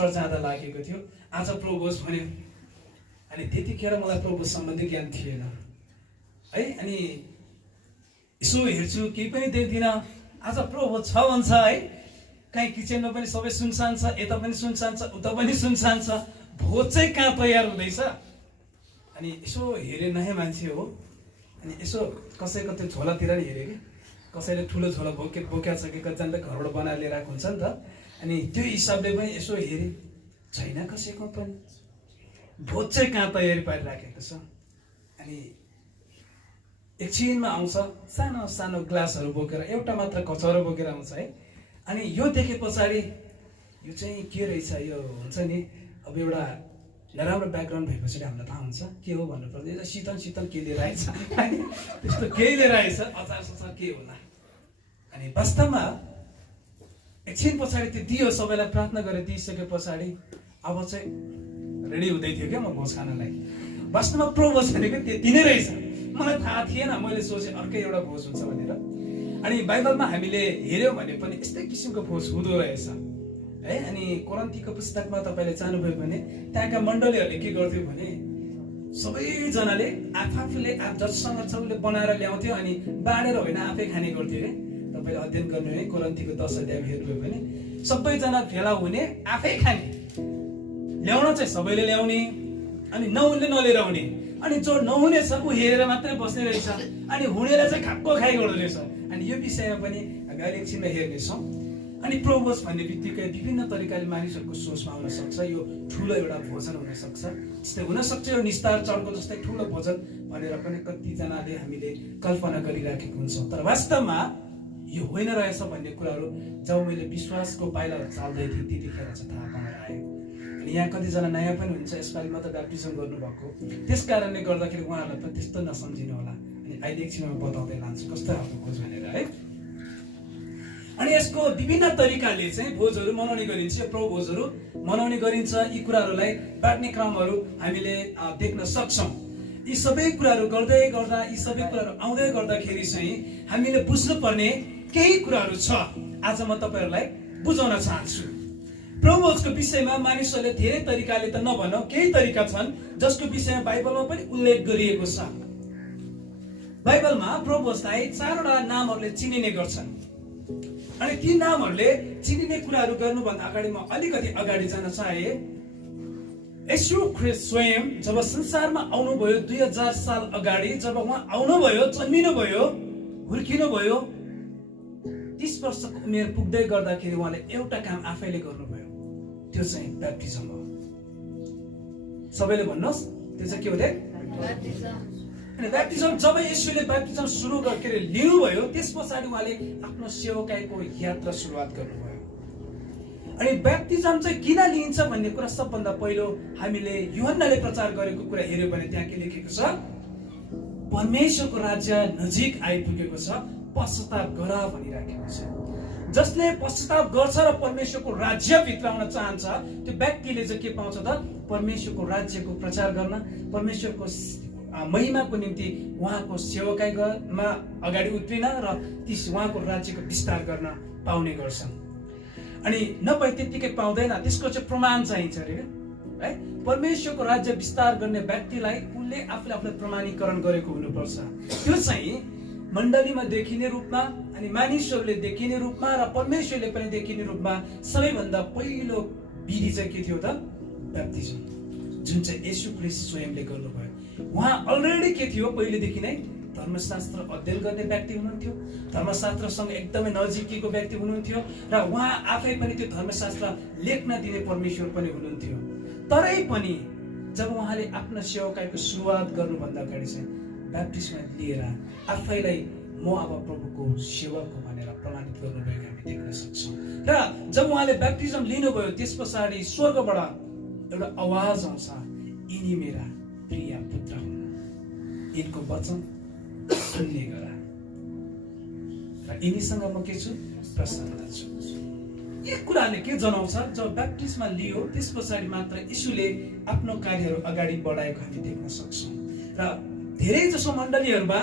Church जाँदा लागेको थियो। आज प्रोभोज भन्यो अनि त्यतिखेर मलाई प्रोभोज सम्बन्धी ज्ञान थिएन है। अनि यसो हेर्छु केही पनि देख्दिनँ। आज प्रोभोज छ भन्छ है। कहीँ किचनमा पनि सबै सुनसान छ, यता पनि सुनसान छ, उता पनि सुनसान छ। भोज चाहिँ कहाँ तयार हुँदैछ? अनि यसो हेरे नयाँ मान्छे हो। अनि यसो कसैको त्यो झोलातिर नि हेऱ्यो कि कसैले ठुलो झोला बोक्या छ कि कतिजना त घरबाट बनाएर लिएर आएको हुन्छ नि त। अनि त्यो हिसाबले पनि यसो हेरेँ, छैन कसैको पनि। भोज चाहिँ कहाँ तयारी पारिराखेको छ। अनि एकछिनमा आउँछ सानो सानो ग्लासहरू बोकेर, एउटा मात्र कचौरा बोकेर आउँछ है। अनि यो देखे पछाडि यो चाहिँ के रहेछ, यो हुन्छ नि अब एउटा नराम्रो ब्याकग्राउन्ड भएपछि हामीलाई थाहा हुन्छ के हो भन्नुपर्छ। शीतल शीतल के लिएर आएछ, त्यस्तो केही लिएर आएछ, अचार सचार के होला। अनि वास्तवमा एकछिन पछाडि त्यो दियो, सबैलाई प्रार्थना गरेर दिइसके पछाडि अब चाहिँ रेडी हुँदै थियो क्या म भोज खानलाई। वास्तवमा प्रोभोज भनेको त्यति नै रहेछ। मलाई थाहा थिएन, मैले सोचेँ अर्कै एउटा भोज हुन्छ भनेर। अनि बाइबलमा हामीले हेऱ्यौँ भने पनि यस्तै किसिमको भोज हुँदो रहेछ है। अनि कोरिन्थीको पुस्तकमा तपाईँले जानुभयो भने त्यहाँका मण्डलीहरूले के गर्थ्यो भने सबैजनाले आफूले जससँग छ उसले बनाएर ल्याउँथ्यो अनि बाँडेर होइन आफै खाने गर्थ्यो अरे। तपाईँले अध्ययन गर्नु है कोरिन्थीको 10 अध्याय हेर्नुभयो भने सबैजना भेला हुने, आफै खाने, ल्याउन चाहिँ सबैले ल्याउने अनि नहुने नलिएर आउने। अनि जो नहुने छ ऊ हेरेर मात्रै बस्ने रहेछ अनि हुनेलाई चाहिँ खाक्को खाइ गर्दो रहेछ। अनि यो विषयमा पनि हामी अहिले एकछिनमा हेर्नेछौँ। अनि प्रोभोज भन्ने बित्तिकै विभिन्न तरिकाले मानिसहरूको सोचमा आउन सक्छ। यो ठुलो एउटा भोजन हुन सक्छ, जस्तै हुन सक्छ यो निस्तार चर्को जस्तै ठुलो भोजन भनेर पनि कतिजनाले हामीले कल्पना गरिराखेको हुन्छ। तर वास्तवमा यो होइन रहेछ भन्ने कुराहरू जब मैले विश्वासको पाइलाहरू चाल्दै थिएँ त्यतिखेर चाहिँ थाहा पाएर आयो। अनि यहाँ कतिजना नयाँ पनि हुन्छ, यसपालि मात्र ब्याप्टिजम गर्नुभएको, त्यस कारणले गर्दाखेरि उहाँहरूलाई पनि त्यस्तो नसम्झिनु होला। अनि अहिले एकछिनमा बताउँदै लान्छु कस्तो खालको भोज भनेर है। अनि यसको विभिन्न तरिकाले चाहिँ भोजहरू मनाउने गरिन्छ, प्रोभोजहरू मनाउने गरिन्छ। यी कुराहरूलाई बाँड्ने क्रमहरू हामीले देख्न सक्छौँ। यी सबै कुराहरू गर्दै गर्दा, यी सबै कुराहरू आउँदै गर्दाखेरि चाहिँ हामीले बुझ्नुपर्ने केही कुराहरू छ। आज म तपाईँहरूलाई बुझाउन चाहन्छु। प्रोभोजको विषयमा मानिसहरूले धेरै तरिकाले त नभनौँ, केही तरिका छन् जसको विषयमा बाइबलमा पनि उल्लेख गरिएको छ। बाइबलमा प्रोभोजलाई 4वटा नामहरूले चिनिने गर्छन्। अनि ती नामहरूले चिनिने कुराहरू गर्नुभन्दा अगाडि म अलिकति अगाडि जान चाहे। येशू ख्रीष्ट स्वयं जब संसारमा आउनुभयो 2000 साल अगाडि, जब उहाँ आउनुभयो, जन्मिनुभयो, हुर्किनुभयो, 30 वर्षको उमेर पुग्दै गर्दाखेरि उहाँले एउटा काम आफैले गर्नुभयो, त्यो चाहिँ ब्याप्टिजम हो। सबैले भन्नुहोस् त्यो चाहिँ के हो रे? अनि ब्याप्टिजम जब येशूले ब्याप्टिजम सुरु गरेर लिनुभयो त्यस पछाडि उहाँले आफ्नो सेवकाईको यात्रा सुरुवात गर्नुभयो। अनि ब्याप्टिजम चाहिँ किन लिइन्छ भन्ने कुरा सबभन्दा पहिलो हामीले यूहन्नाले प्रचार गरेको कुरा हेर्यो भने त्यहाँ के लेखेको छ? परमेश्वरको राज्य नजिक आइपुगेको छ, पश्चाताप गर भनिराखेको छ। जसले पश्चाताप गर्छ र परमेश्वरको राज्यभित्र आउन चाहन्छ त्यो व्यक्तिले चाहिँ के पाउँछ त? परमेश्वरको राज्यको प्रचार गर्न, परमेश्वरको महिमाको निम्ति उहाँको सेवकाईमा अगाडि उत्रिन र उहाँको राज्यको विस्तार गर्न पाउने गर्छन्। अनि नभए त्यतिकै पाउँदैन, त्यसको चाहिँ प्रमाण चाहिन्छ अरे है। परमेश्वरको राज्य विस्तार गर्ने व्यक्तिलाई उसले आफूले आफूलाई प्रमाणीकरण गरेको हुनुपर्छ। त्यो चाहिँ मण्डलीमा देखिने रूपमा अनि मानिसहरूले देखिने रूपमा र परमेश्वरले पनि देखिने रूपमा सबैभन्दा पहिलो विधि चाहिँ के थियो त? ब्याप्टिजम, जुन चाहिँ येशू ख्रीष्ट स्वयंले गर्नुभयो। उहाँ अलरेडी के थियो? पहिलेदेखि नै धर्मशास्त्र अध्ययन गर्ने व्यक्ति हुनुहुन्थ्यो, धर्मशास्त्रसँग एकदमै नजिकीको व्यक्ति हुनुहुन्थ्यो र उहाँ आफै पनि त्यो धर्मशास्त्र लेख्न दिने परमेश्वर पनि हुनुहुन्थ्यो। तरै पनि जब उहाँले आफ्नो सेवकाईको सुरुवात गर्नुभन्दा अगाडि चाहिँ ब्याप्टिजम लिएर आफैलाई म अब प्रभुको सेवक हो भनेर प्रमाणित गर्नुभएको हामी देख्न सक्छौँ। र जब उहाँले ब्याप्टिजम लिनुभयो त्यस पछाडि स्वर्गबाट एउटा आवाज आउँछ, यिनी मेरा प्रिय पुत्र हुन्, यिनको वचन सुन्ने गर र यिनीसँग म के छु? प्रसन्न छु। यी कुराले के जनाउँछ? जब ब्याप्टिजममा लियो त्यस पछाडि मात्र यीशुले आफ्नो कार्यहरू अगाडि बढाएको हामी देख्न सक्छौँ। र धेरै जसो मण्डलीहरूमा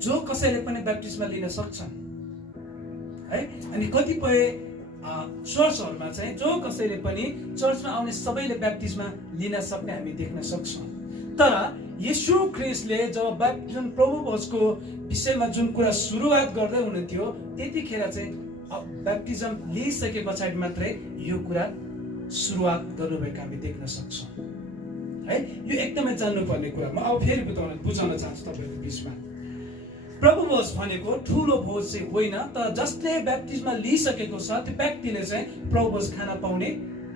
जो कसैले पनि ब्याप्टिजममा लिन सक्छन् है। अनि कतिपय चर्चहरूमा चाहिँ जो कसैले पनि चर्चमा आउने सबैले ब्याप्टिजमा लिन सक्ने हामी देख्न सक्छौँ। तर येशू ख्रीष्टले जब ब्याप्टिजम प्रभु भोजको विषयमा जुन कुरा सुरुवात गर्दै हुनुहुन्थ्यो त्यतिखेर चाहिँ ब्याप्टिजम लिइसके पछाडि मात्रै यो कुरा सुरुवात गर्नुभएको हामी देख्न सक्छौँ है। यो एकदमै जान्नुपर्ने कुरा। म अब फेरि बुझाउन चाहन्छु तपाईँको बिचमा। प्रभु भोज भनेको ठुलो भोज चाहिँ होइन, तर जसले ब्याप्टिजमा लिइसकेको छ त्यो व्यक्तिले चाहिँ प्रभु भोज खान पाउने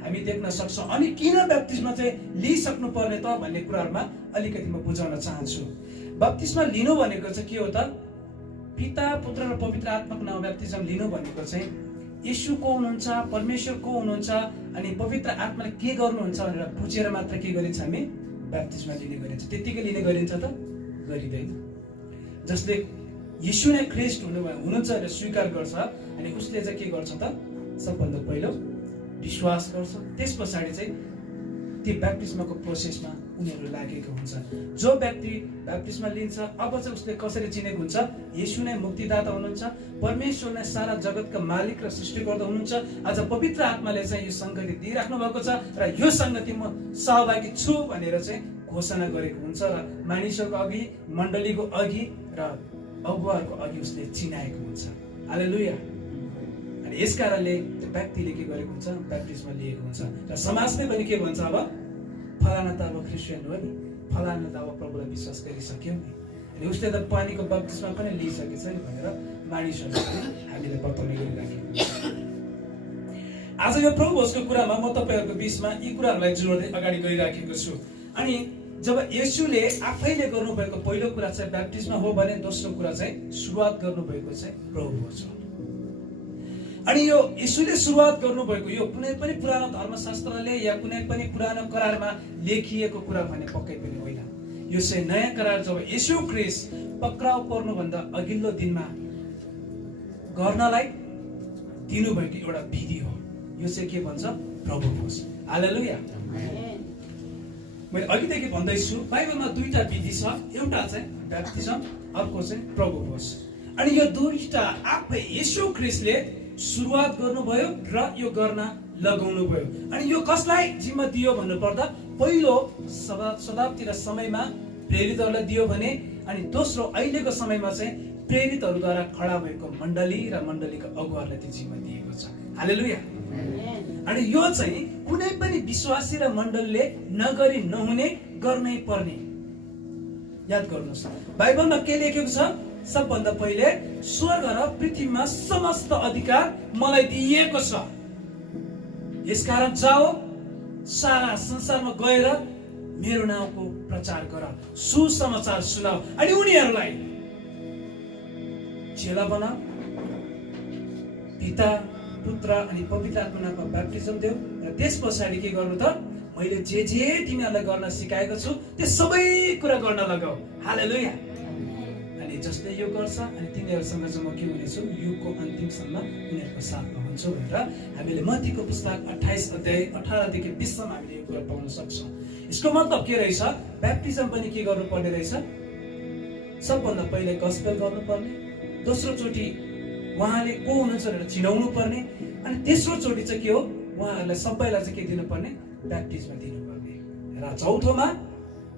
हामी देख्न सक्छौँ। अनि किन ब्याप्टिजमा चाहिँ लिइसक्नु पर्ने त भन्ने कुराहरूमा अलिकति म बुझाउन चाहन्छु। ब्याप्टिजमा लिनु भनेको चाहिँ के हो त? पिता पुत्र र पवित्र आत्माको नाममा ब्याप्टिजम लिनु भनेको चाहिँ येशू को हुनुहुन्छ, परमेश्वर को हुनुहुन्छ अनि पवित्र आत्माले के गर्नुहुन्छ भनेर बुझेर मात्र के गरिन्छ हामी ब्याप्टिजमा लिने गरिन्छ। त्यतिकै लिने गरिन्छ त? गरिँदैन। जसले येशू नै ख्रीष्ट हुनुहुन्छ भनेर स्वीकार गर्छ अनि उसले चाहिँ के गर्छ त? सबभन्दा पहिलो विश्वास गर्छ, त्यस पछाडि चाहिँ त्यो ब्याप्टिजमाको प्रोसेसमा उनीहरू लागेको हुन्छ। जो व्यक्ति ब्याप्टिजमा लिन्छ अब चाहिँ उसले कसरी चिनेको हुन्छ? येशू नै मुक्तिदाता हुनुहुन्छ, परमेश्वर नै सारा जगतका मालिक र सृष्टिकर्ता हुनुहुन्छ। आज पवित्र आत्माले चाहिँ यो संगति दिइराख्नु भएको छ र यो संगति म सहभागी छु भनेर चाहिँ घोषणा गरेको हुन्छ र मानिसहरूको अघि, मण्डलीको अघि र अगुवाहरूको अघि उसले चिनाएको हुन्छ। हालेलुया। अनि यस कारणले त्यो व्यक्तिले के गरेको हुन्छ? ब्याप्टिजमा लिएको हुन्छ र समाजले पनि के भन्छ? अब फलाना त अब क्रिस्चियन हो नि, फलाना त अब प्रभुलाई विश्वास गरिसक्यो नि, अनि उसले त पानीको बप्तिस्मा पनि लिइसकेछ नि भनेर मानिसहरूले हामीले बताउने गरिराखेको हुन्छ। आज यो प्रभु भोजको कुरामा म तपाईँहरूको बिचमा यी कुराहरूलाई जोड्दै अगाडि गइराखेको छु। अनि जब येशूले आफैले गर्नुभएको पहिलो कुरा चाहिँ ब्याप्टिजमा हो भने दोस्रो कुरा चाहिँ सुरुवात गर्नुभएको चाहिँ प्रभु भोज हो। अनि यो येशूले सुरुवात गर्नुभएको यो कुनै पनि पुरानो धर्मशास्त्रले या कुनै पनि पुरानो करारमा लेखिएको कुरा भने पक्कै पनि होइन। यो चाहिँ नयाँ करार जब येशू ख्रीष्ट पक्राउ पर्नुभन्दा अघिल्लो दिनमा गर्नलाई दिनुभएको एउटा विधि हो। यो चाहिँ के भन्छ? प्रभु भोज। हालेलुया। मैले अघिदेखि भन्दैछु बाइबलमा दुईटा विधि छ, एउटा चाहिँ ब्याप्टिजम, अर्को चाहिँ प्रभु भोज। अनि यो दुईटा आफै येशू ख्रीष्टले सुरुवात गर्नुभयो र यो गर्न लगाउनु भयो। अनि यो कसलाई जिम्मा दियो भन्नु पर्दा पहिलो शताब्दी र समयमा प्रेरितहरूलाई दियो भने अनि दोस्रो अहिलेको समयमा चाहिँ प्रेरितहरूद्वारा खडा भएको मण्डली र मण्डलीको अगुवाहरूलाई त्यो जिम्मा दिएको छ। हालेलुया। अनि यो चाहिँ कुनै पनि विश्वासी र मण्डलीले नगरी नहुने, गर्नै पर्ने। याद गर्नुहोस् बाइबलमा के लेखेको छ? सबभन्दा पहिले स्वर्ग र पृथ्वीमा समस्त अधिकार मलाई दिइएको छ, यसकारण जाओ सारा संसारमा गएर मेरो नामको प्रचार गर, सुसमाचार सुनाऊ अनि उनीहरूलाई चेला बनाऊ, पिता पुत्र अनि पवित्र आत्मा नाममा ब्याप्टिजम देऊ र त्यस पछाडि के गर्नु त? मैले जे तिमीहरूलाई गर्न सिकाएको छु त्यो सबै कुरा गर्न लगाऊ। हालेलुया। अनि जसले यो गर्छ अनि तिनीहरूसँग चाहिँ म के हुनेछु? युगको अन्तिमसम्म उनीहरूको साथमा हुन्छु भनेर हामीले मत्तीको पुस्तक 28 अध्याय 18 देखि 20 सम्म हामीले यो कुरा पाउन सक्छौँ। यसको मतलब के रहेछ? ब्याप्टिजम पनि के गर्नुपर्ने रहेछ? सबभन्दा पहिले गस्पेल गर्नुपर्ने, दोस्रो चोटि उहाँले को हुनुहुन्छ भनेर चिनाउनु पर्ने, अनि तेस्रो चोटि चाहिँ के हो? उहाँहरूलाई सबैलाई चाहिँ के दिनुपर्ने? ब्याप्टिजमा दिनुपर्ने र चौथोमा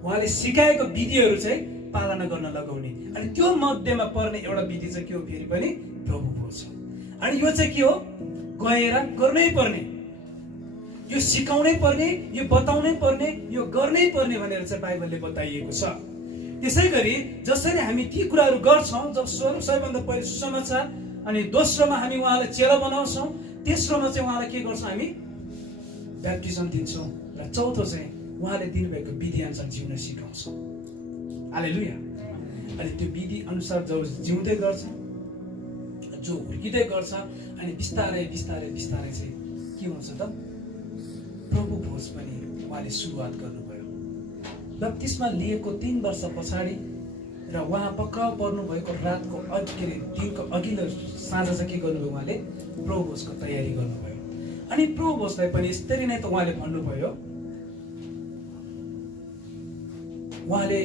उहाँले सिकाएको विधिहरू चाहिँ पालना गर्न लगाउने। अनि त्यो मध्येमा पर्ने एउटा विधि चाहिँ के हो? फेरि पनि प्रभु भोज हो। अनि यो चाहिँ के हो? गएर गर्नै पर्ने, यो सिकाउनै पर्ने, यो बताउनै पर्ने, यो गर्नै पर्ने भनेर चाहिँ बाइबलले बताइएको छ। त्यसै गरी जसरी हामी ती कुराहरू गर्छौँ, जब सबैभन्दा पहिले सुसमाचार, अनि दोस्रोमा हामी उहाँलाई चेला बनाउँछौँ, तेस्रोमा चाहिँ उहाँलाई के गर्छौँ? हामी ब्याप्टिजम दिन्छौँ र चौथो चाहिँ उहाँले दिनुभएको विधि अनुसार जिउन सिकाउँछौँ। हालेलुया। अनि त्यो विधि अनुसार जो जिउँदै गर्छ, जो हुर्किँदै गर्छ, अनि बिस्तारै बिस्तारै बिस्तारै चाहिँ के हुन्छ त? प्रभु भोज पनि उहाँले सुरुवात गर्नुभयो। बप्तिस्मा लिएको 3 वर्ष पछाडि र उहाँ पक्राउ पर्नु भएको रातको दिनको अघिल्लो साँझ चाहिँ के गर्नुभयो? उहाँले प्रभु भोजको तयारी गर्नुभयो। अनि प्रभु भोजलाई पनि यसरी नै त उहाँले भन्नुभयो, उहाँले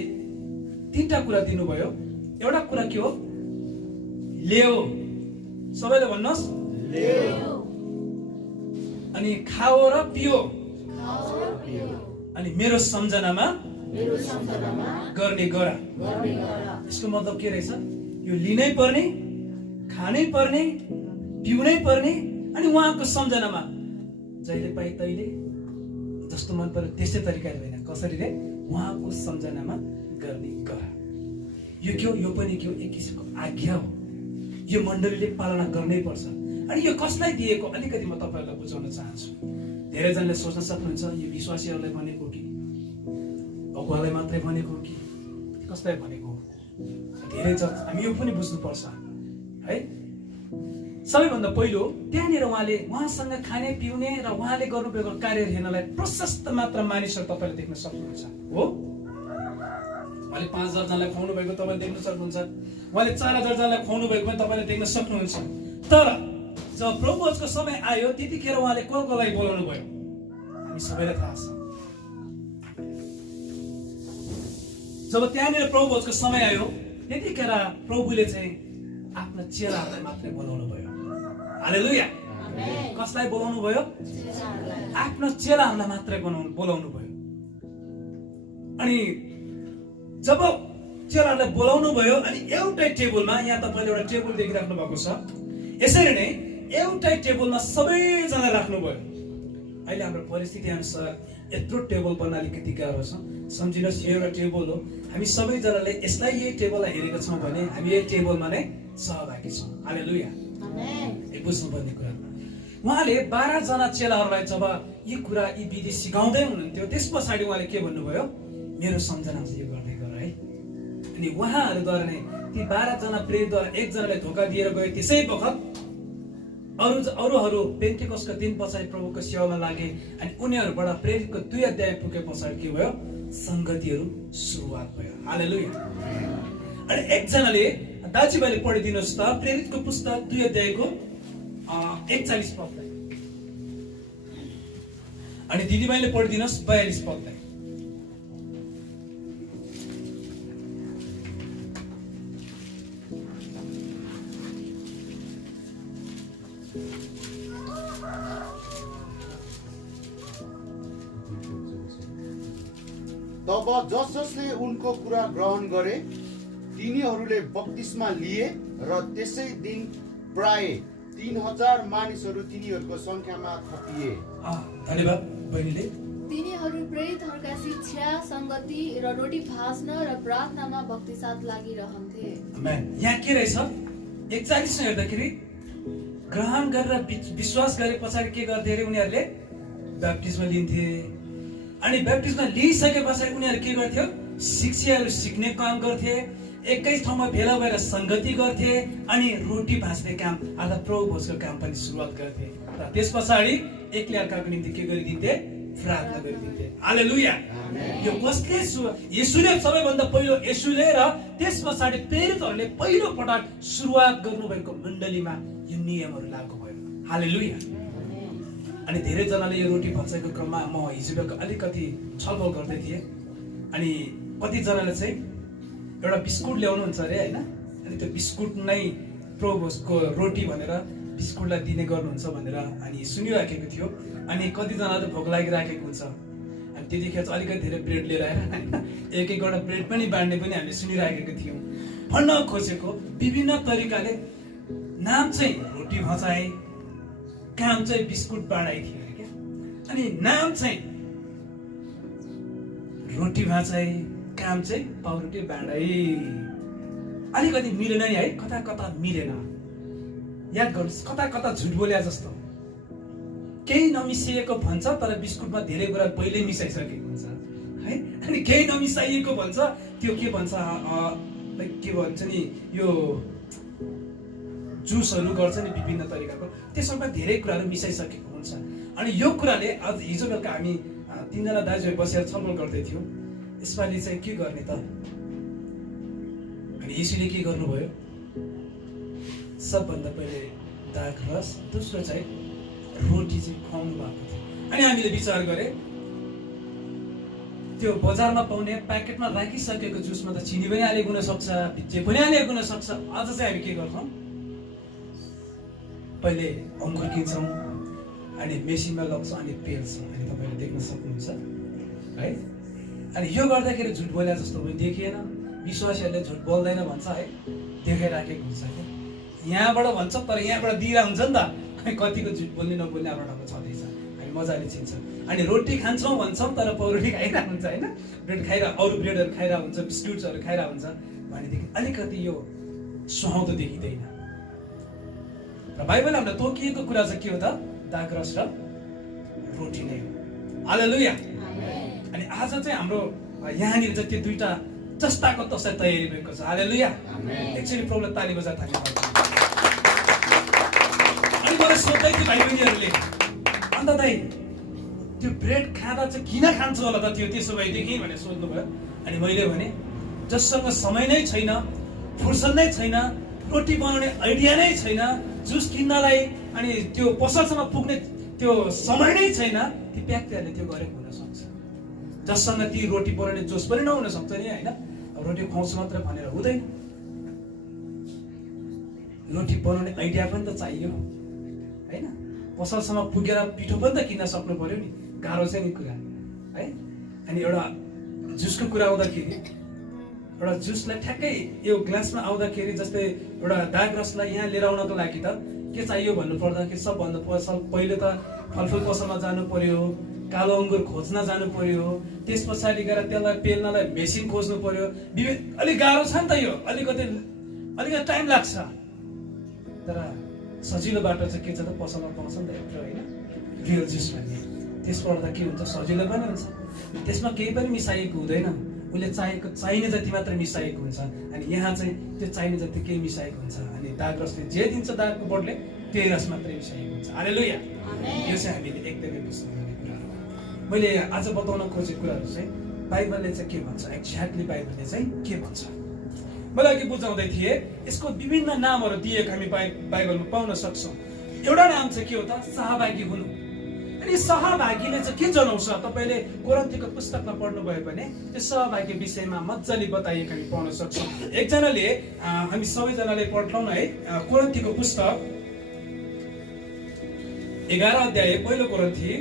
3टा कुरा दिनुभयो। एउटा कुरा के हो? ल्याऊ। सबैले भन्नुहोस् ल्याऊ। अनि खाओ र पियो अनि मेरो सम्झनामा गर्ने गर। यसको मतलब के रहेछ? यो लिनै पर्ने, खानै पर्ने, पिउनै पर्ने अनि उहाँको सम्झनामा जहिले पाए तैले जस्तो मन पर्यो त्यस्तै तरिकाले होइन, कसरी रे? उहाँको सम्झनामा गर्ने गर। यो के हो? यो पनि के हो? एक किसिमको आज्ञा हो। यो मण्डलीले पालना गर्नै पर्छ। अनि यो कसलाई दिएको अलिकति म तपाईँहरूलाई बुझाउन चाहन्छु। धेरैजनाले सोच्न सक्नुहुन्छ यो विश्वासीहरूलाई भनेको कि अगुवालाई मात्रै भनेको कि कसलाई भनेको हो? धेरै छ, हामी यो पनि बुझ्नुपर्छ है। सबैभन्दा पहिलो त्यहाँनिर उहाँसँग खाने पिउने र उहाँले गर्नुभएको कार्य हेर्नलाई प्रशस्त मात्रा मानिसहरू तपाईँले देख्न सक्नुहुन्छ हो। उहाँले 5000 जनालाई खुवाउनु भएको तपाईँले देख्न सक्नुहुन्छ, उहाँले 4000 जनालाई खुवाउनु भएको पनि तपाईँले देख्न सक्नुहुन्छ। तर जब प्रभुको समय आयो त्यतिखेर उहाँले कसलाई बोलाउनु भयो हामी सबैलाई थाहा छ। जब त्यहाँनिर प्रभुको समय आयो त्यतिखेर प्रभुले चाहिँ आफ्ना चेलाहरूलाई मात्रै बोलाउनु भयो। हालेलुया। कसलाई बोलाउनु भयो? आफ्ना चेलाहरूलाई मात्रै बोलाउनु भयो। अनि जब चेलाहरूलाई बोलाउनु भयो अनि एउटै टेबलमा, यहाँ तपाईँले एउटा टेबल देखिराख्नु भएको छ, यसरी नै एउटै टेबलमा सबैजना राख्नु भयो। अहिले हाम्रो परिस्थिति अनुसार यत्रो टेबल बन्न अलिकति गाह्रो छ। सम्झिनुहोस् यो एउटा टेबल हो, हामी सबैजनाले यसलाई यही टेबललाई हेरेका छौँ भने हामी यही टेबलमा नै सहभागी छौँ। हालेलुया। बुझ्नुपर्ने कुरा उहाँले 12 जना चेलाहरूलाई जब यी कुरा यी विधि सिकाउँदै हुनुहुन्थ्यो त्यस पछाडि उहाँले के भन्नुभयो? मेरो सम्झना चाहिँ यो गर्दै गर है। अनि उहाँहरूद्वारा नै ती 12 जना प्रेरितद्वारा एकजनाले धोका दिएर गए। त्यसै बखत अरूहरू पेन्टेकोस्टको दिन पछाडि प्रभुको सेवामा लागे अनि उनीहरूबाट प्रेरितको 2 अध्याय पुगे पछाडि के भयो? संगतिहरू सुरुवात भयो। हालेलुया। अनि एकजनाले दाजुभाइले पढिदिनुहोस् त प्रेरितको पुस्तक 2 अध्यायको 41 पदलाई अनि दिदीभाइले पढिदिनुहोस् 42 पदलाई। तब जसले उनको कुरा ग्रहण गरे तिनीहरूले बप्तिस्मा लिए र त्यसै दिन प्राय 3000 मानिसहरू तिनीहरूको संख्यामा थपिए। धन्यवाद बहिनीले। तिनीहरू प्रेरितहरूका शिक्षा, संगति र रोटी भाँच्न र प्रार्थनामा भक्ति साथ लागिरहन्थे। यहाँ के रहेछ? 41 मा हेर्दाखेरि ग्रहण गरेर विश्वास गरे पछाडि के गर्थे अरे? उनीहरूले ब्याप्टिजमा लिन्थे। अनि ब्याप्टिजमा लिइसके पछाडि उनीहरू के गर्थ्यो? शिक्षाहरू सिक्ने काम गर्थे, एकै ठाउँमा भेला भएर संगति गर्थे अनि रोटी भाँच्ने काम अर्थात् प्रभु भोजको काम पनि सुरुवात गर्थे। र त्यस पछाडि एकले अर्काको निम्ति के गरिदिन्थे? प्रार्थना गरिदिन्थे। हालेलुया। यो कसले? येशूले सबैभन्दा पहिलो येशूले र त्यस पछाडि प्रेरितहरूले पहिलो पटक सुरुवात गर्नुभएको मण्डलीमा यो नियमहरू लागू भयो। हालेलुया। अनि धेरैजनाले यो रोटी भाँच्नेको क्रममा म हिजो अलिकति छलफल गर्दै थिएँ। अनि कतिजनाले चाहिँ एउटा बिस्कुट ल्याउनुहुन्छ अरे होइन, अनि त्यो बिस्कुट नै प्रभुको रोटी भनेर बिस्कुटलाई दिने गर्नुहुन्छ भनेर अनि सुनिराखेको थियो। अनि कतिजनाले भोक लागिराखेको हुन्छ अनि त्यतिखेर चाहिँ अलिकति धेरै ब्रेड लिएर आएर एक एकवटा ब्रेड पनि बाँड्ने पनि हामीले सुनिराखेको थियौँ। भन्न खोजेको विभिन्न तरिकाले नाम चाहिँ रोटी भचाए, काम चाहिँ बिस्कुट बाँडाइ थियो अरे क्या। अनि नाम चाहिँ रोटी भाँचाइ, काम चाहिँ पाउरोटी बाँडाइ। अलिकति मिलेन नि है, कता कता मिलेन। याद गर्नुहोस्, कता कता झुट बोल्या जस्तो। केही नमिसाइएको भन्छ तर बिस्कुटमा धेरै कुरा पहिले मिसाइसकेको हुन्छ है। अनि केही नमिसाइएको भन्छ, त्यो के भन्छ के भन्छ नि, यो जुसहरू गर्छ नि विभिन्न तरिकाको, त्यसमा धेरै कुराहरू मिसाइसकेको हुन्छ। अनि यो कुराले आज हिजो बेलुका हामी 3 जना दाजुभाइ बसेर छलफल गर्दै थियौँ, यसपालि चाहिँ के गर्ने त? अनि यसैले के गर्नुभयो? सबभन्दा पहिले दाग रस, दोस्रो चाहिँ रोटी चाहिँ खुवाउनु भएको थियो। अनि हामीले विचार गरे त्यो बजारमा पाउने प्याकेटमा राखिसकेको जुसमा त चिनी पनि हालेको हुन सक्छ, भिजे पनि हालेको हुन सक्छ। अझ चाहिँ हामी के गर्छौँ? पहिले अङ्गुर किन्छौँ अनि मेसिनमा लग्छौँ अनि पेल्छौँ। अनि तपाईँले देख्न सक्नुहुन्छ है। अनि यो गर्दाखेरि झुट बोले जस्तो पनि देखिएन। विश्वासीहरूले झुट बोल्दैन भन्छ है, देखाइराखेको हुन्छ क्या। यहाँबाट भन्छ तर यहाँबाट दिइरहेको हुन्छ नि त। कतिको झुट बोल्ने नबोल्ने आफ्नो ठाउँमा छँदैछ, हामी मजाले चिन्छौँ। अनि रोटी खान्छौँ भन्छौँ तर पौरोटी खाइरहेको हुन्छ होइन, ब्रेड खाइरहेको, अरू ब्रेडहरू खाइरहेको हुन्छ, बिस्कुट्सहरू खाइरहेको हुन्छ भनेदेखि अलिकति यो सुहाउँदो देखिँदैन। र बाइबलले हामीलाई तोकिएको कुरा चाहिँ के हो त? दागरस र रोटी नै हो। हालेलुया। अनि आज चाहिँ हाम्रो यहाँनिर चाहिँ त्यो दुईटा जस्ताको तस्तै तयारी भएको छ। हालेलुया। एकचोटि प्रभुलाई ताली बजाएर थाल्नु। अनि मलाई सोध्दै थियो भाइ बहिनीहरूले, अन्त दाइ त्यो ब्रेड खाँदा चाहिँ किन खान्छु होला त त्यो, त्यसो भएदेखि भनेर सोध्नुभयो। अनि मैले भने जससँग समय नै छैन, फुर्सद नै छैन, रोटी बनाउने आइडिया नै छैन, जुस किन्नलाई अनि त्यो पसलसम्म पुग्ने त्यो समय नै छैन, ती व्यक्तिहरूले त्यो गरेको हुन सक्छ। जससँग ती रोटी बनाउने जोस पनि नहुन सक्छ नि होइन। रोटी खुवाउँछु मात्र भनेर हुँदैन, रोटी बनाउने आइडिया पनि त चाहियो होइन। पसलसम्म पुगेर पिठो पनि त किन्न सक्नु पर्यो नि, गाह्रो छ नि कुरा है। अनि एउटा जुसको कुरा आउँदाखेरि, एउटा जुसलाई ठ्याक्कै यो ग्लासमा आउँदाखेरि, जस्तै एउटा दाग रसलाई यहाँ लिएर आउनको लागि त के चाहियो भन्नु पर्दाखेरि सबभन्दा पहिले त फलफुल पसलमा जानु पर्यो, कालो अङ्गुर खोज्न जानु पर्यो, त्यस पछाडि गएर त्यसलाई पेल्नलाई मेसिन खोज्नु पर्यो। अलिक गाह्रो छ नि त यो, अलिकति टाइम लाग्छ। तर सजिलो बाटो चाहिँ के छ त, पसलमा पाउँछ नि त एउटा होइन, रियल जुस भन्ने। त्यसबाट त के हुन्छ, सजिलो पनि हुन्छ, त्यसमा केही पनि मिसाइएको हुँदैन, उसले चाहिने जति मात्र मिसाएको हुन्छ। अनि यहाँ चाहिँ त्यो चाहिने जति केही मिसाएको हुन्छ। अनि दाग रसले जे दिन्छ दागको बदले त्यही रस मात्रै मिसाएको हुन्छ। हालेलुया। यो चाहिँ हामीले एकदमै बुझ्नुपर्ने कुराहरू हो। मैले आज बताउन खोजेको कुराहरू चाहिँ बाइबलले चाहिँ के भन्छ, एक्ज्याक्टली बाइबलले चाहिँ के भन्छ मैले अघि बुझाउँदै थिएँ। यसको विभिन्न नामहरू दिएको हामी बाइबलमा पाउन सक्छौँ। एउटा नाम चाहिँ के हो त, सहभागी हुनु। अनि सहभागीले चाहिँ के जनाउँछ, तपाईँले कोरिन्थीको पुस्तकमा पढ्नुभयो भने त्यो सहभागी विषयमा मजाले बताइएको हामी पाउन सक्छौँ। एकजनाले हामी सबैजनाले पढ्छौँ है, कोरिन्थीको पुस्तक 11 अध्याय, पहिलो कोरिन्थी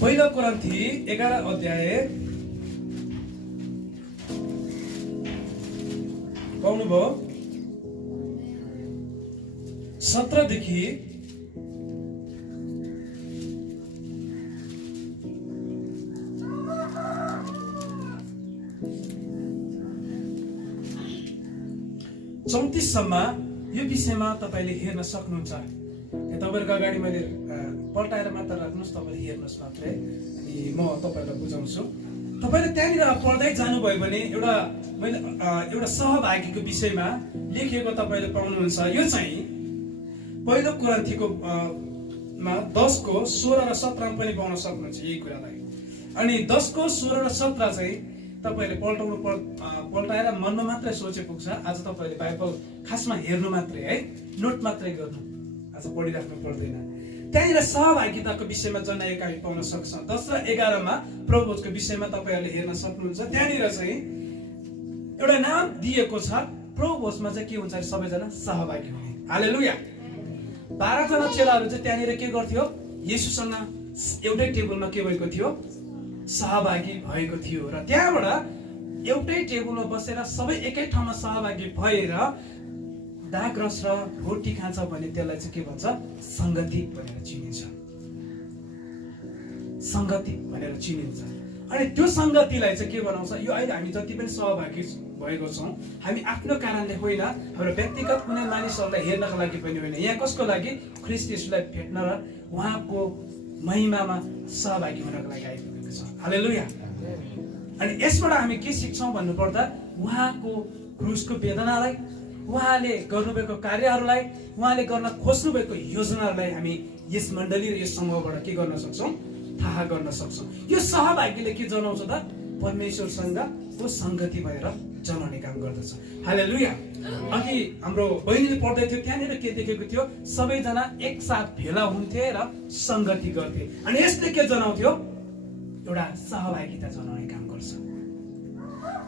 पहिलो कोरिन्थी 11 अध्याय पाउनुभयो 17 देखि 34 सम्म यो विषयमा तपाईँले हेर्न सक्नुहुन्छ। तपाईँहरूको अगाडि मैले पल्टाएर मात्र राख्नुहोस्, तपाईँले हेर्नुहोस् मात्रै, अनि म तपाईँलाई बुझाउँछु। तपाईँले त्यहाँनिर पढ्दै जानुभयो भने एउटा सहभागीको विषयमा लेखिएको तपाईँले पाउनुहुन्छ। यो चाहिँ पहिलो कोरिन्थीको 10:16 र 17 पनि पाउन सक्नुहुन्छ यही कुरालाई। अनि 10:16 र 17 चाहिँ तपाईँले पल्टाएर मनमा मात्रै सोचे पुग्छ। आज तपाईँले बाइबल खासमा हेर्नु मात्रै है, नोट मात्रै गर्नु, आज पढिराख्नु पर्दैन। त्यहाँनिर सहभागिताको विषयमा जनाएका हामी पाउन सक्छौँ। 10 र 11 मा प्रभुको विषयमा तपाईँहरूले हेर्न सक्नुहुन्छ। त्यहाँनिर चाहिँ एउटा नाम दिएको छ, प्रभुमा चाहिँ के हुन्छ, सबैजना सहभागी हुने। हालेलुया। 12 जना चेलाहरू चाहिँ त्यहाँनिर के गर्थ्यो, येशूसँग एउटै टेबलमा के भएको थियो, सहभागी भएको थियो। र त्यहाँबाट एउटै टेबलमा बसेर सबै एकै ठाउँमा सहभागी भएर दाग रस र रोटी खान्छ भने त्यसलाई चाहिँ के भन्छ, संगति भनेर चिनिन्छ। संगति भनेर चिनिन्छ। अनि त्यो संगतिलाई चाहिँ के बनाउँछ, यो अहिले हामी जति पनि सहभागी भएको छौँ, हामी आफ्नो कारणले होइन, हाम्रो व्यक्तिगत कुनै मानिसहरूलाई हेर्नको लागि पनि होइन, यहाँ कसको लागि, ख्रीष्ट येशूलाई भेट्न र उहाँको महिमामा सहभागी हुनको लागि आइपुगेको छ। हालेलुया। अनि यसबाट हामी के सिक्छौँ भन्नुपर्दा, उहाँको क्रुसको वेदनालाई, उहाँले गर्नुभएको कार्यहरूलाई, उहाँले गर्न खोज्नुभएको योजनाहरूलाई हामी यस मण्डली र यस समूहबाट के गर्न सक्छौँ, थाहा गर्न सक्छौँ। यो सहभागीले के जनाउँछ त, परमेश्वरसँगको संगति भएर जनाउने काम गर्दछ। हालेलुया। अघि हाम्रो बहिनीले पढ्दै थियो, त्यहाँनिर के देखेको थियो, सबैजना एकसाथ भेला हुन्थे र संगति गर्थे। अनि यसले के जनाउँथ्यो, एउटा सहभागिता जनाउने काम